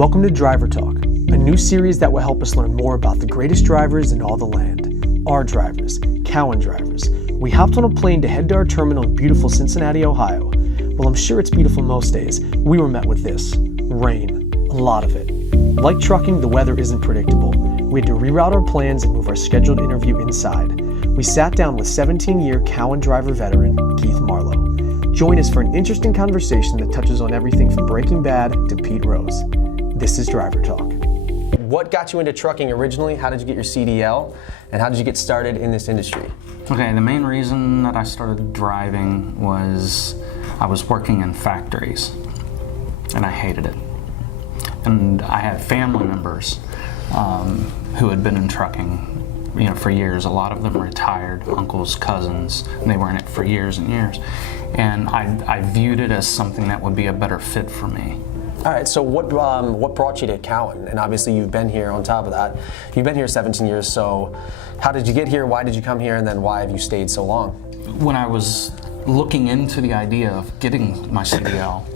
Welcome to Driver Talk, a new series that will help us learn more about the greatest drivers in all the land. Our drivers, Cowan drivers. We hopped on a plane to head to our terminal in beautiful Cincinnati, Ohio. Well, I'm sure it's beautiful most days. We were met with this: rain, a lot of it. Like trucking, the weather isn't predictable. We had to reroute our plans and move our scheduled interview inside. We sat down with 17-year Cowan driver veteran Keith Marlow. Join us for an interesting conversation that touches on everything from Breaking Bad to Pete Rose. This is Driver Talk. What got you into trucking originally? How did you get your CDL? And how did you get started in this industry? Okay, the main reason that I started driving was I was working in factories and I hated it. And I had family members who had been in trucking, for years. A lot of them retired, uncles, cousins, and they were in it for years and years. And I viewed it as something that would be a better fit for me. All right, so what brought you to Cowan? And obviously you've been here on top of that. You've been here 17 years, so how did you get here? Why did you come here? And then why have you stayed so long? When I was looking into the idea of getting my CDL,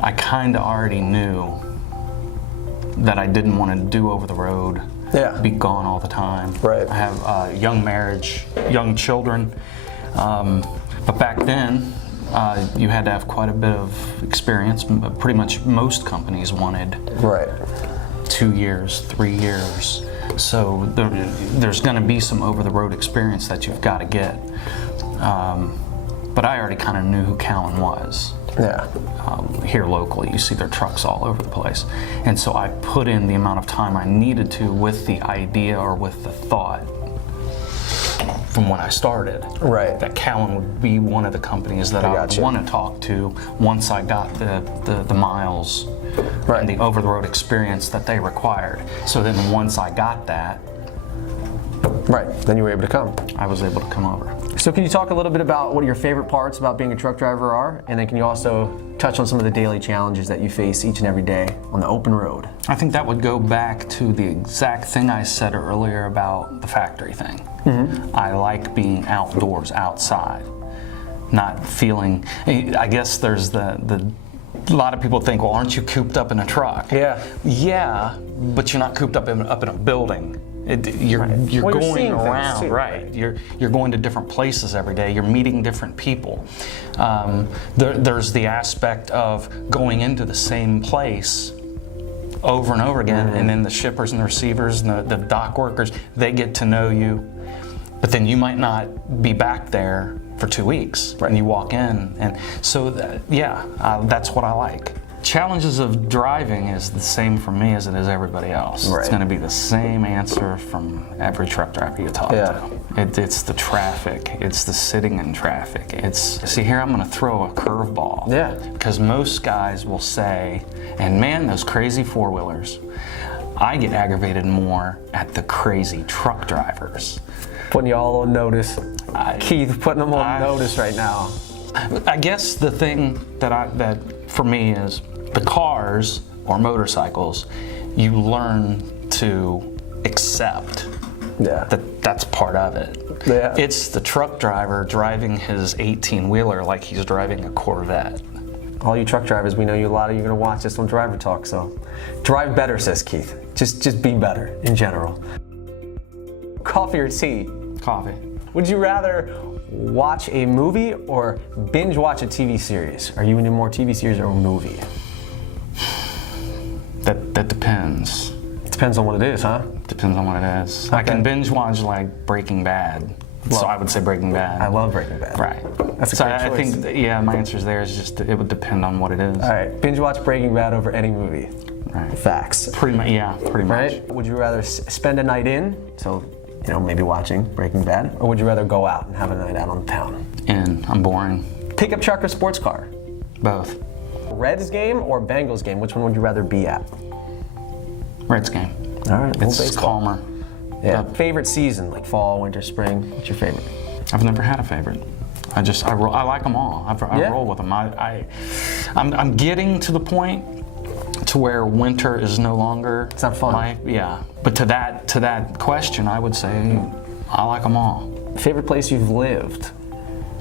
I kind of already knew that I didn't want to do over the road, be gone all the time. Right. I have a young marriage, young children, but back then, you had to have quite a bit of experience. Pretty much most companies wanted 2 years, 3 years. So there's going to be some over-the-road experience that you've got to get. But I already kind of knew who Cowan was. Here locally, you see their trucks all over the place. And so I put in the amount of time I needed to with the idea or with the thought from when I started, that Cowan would be one of the companies that I would want to talk to once I got the miles and the over-the-road experience that they required. So then once I got that, then you were able to come. I was able to come over. So can you talk a little bit about what your favorite parts about being a truck driver are? And then can you also touch on some of the daily challenges that you face each and every day on the open road? I think that would go back to the exact thing I said earlier about the factory thing. I like being outdoors, outside, not feeling, I guess there's a lot of people think, well, aren't you cooped up in a truck? Yeah, but you're not cooped up in a building. You're going around, too, You're going to different places every day. You're meeting different people. There's the aspect of going into the same place over and over again, and then the shippers and the receivers and the dock workers, they get to know you, but then you might not be back there for 2 weeks, and you walk in, and so that's what I like. Challenges of driving is the same for me as it is everybody else. It's going to be the same answer from every truck driver you talk to. It's the traffic. It's the sitting in traffic. See here, I'm going to throw a curveball. Because most guys will say, and man, those crazy four-wheelers. I get aggravated more at the crazy truck drivers. Putting you all on notice. Keith, putting them on notice right now. I guess the thing that for me is the cars or motorcycles, you learn to accept that's part of it. It's the truck driver driving his 18-wheeler like he's driving a Corvette. All you truck drivers, we know a lot of you are going to watch this on Driver Talk, so drive better, says Keith. Just be better in general. Coffee or tea? Coffee. Would you rather watch a movie or binge watch a TV series? Are you into more TV series or a movie? That depends. It depends on what it is, huh? Depends on what it is. I can binge watch like Breaking Bad. So I would say Breaking Bad. I love Breaking Bad. That's a great choice. I think, my answer there is just it would depend on what it is. All right, binge watch Breaking Bad over any movie. Facts. Pretty much. Would you rather spend a night in, so maybe watching Breaking Bad, or would you rather go out and have a night out on town? I'm boring. Pickup truck or sports car? Both. Reds game or Bengals game? Which one would you rather be at? Reds game. All right. It's calmer. Favorite season, like fall, winter, spring? What's your favorite? I've never had a favorite. I like them all. I roll with them. I'm getting to the point to where winter is no longer. It's not fun. But to that question, I would say I like them all. Favorite place you've lived?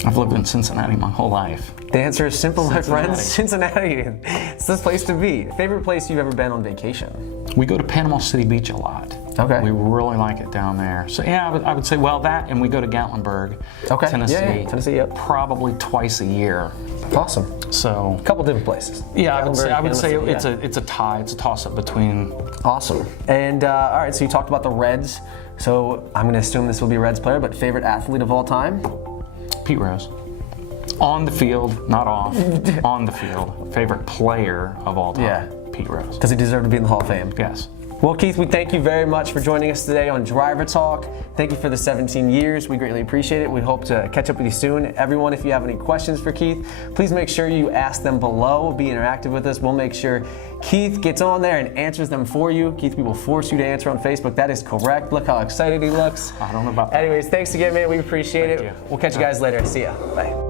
I've lived in Cincinnati my whole life. The answer is simple, my friends. Cincinnati. It's this place to be. Favorite place you've ever been on vacation? We go to Panama City Beach a lot. Okay. We really like it down there. So yeah, I would say, well, that, and we go to Gatlinburg, Okay. Tennessee. Yeah. Tennessee, yep. Probably twice a year. Awesome. So A couple different places. yeah, I would say Panama City, it's a tie. It's a toss-up between. Awesome. And all right, so you talked about the Reds. So I'm going to assume this will be a Reds player, but favorite athlete of all time? Pete Rose. On the field, not off. On the field. Favorite player of all time. Yeah. Pete Rose. Does he deserve to be in the Hall of Fame? Yes. Well, Keith, we thank you very much for joining us today on Driver Talk. Thank you for the 17 years. We greatly appreciate it. We hope to catch up with you soon. Everyone, if you have any questions for Keith, please make sure you ask them below. Be interactive with us. We'll make sure Keith gets on there and answers them for you. Keith, we will force you to answer on Facebook. That is correct. Look how excited he looks. I don't know about that. Anyways, thanks again, man. We appreciate Thank it. you. We'll catch you guys later. See ya. Bye.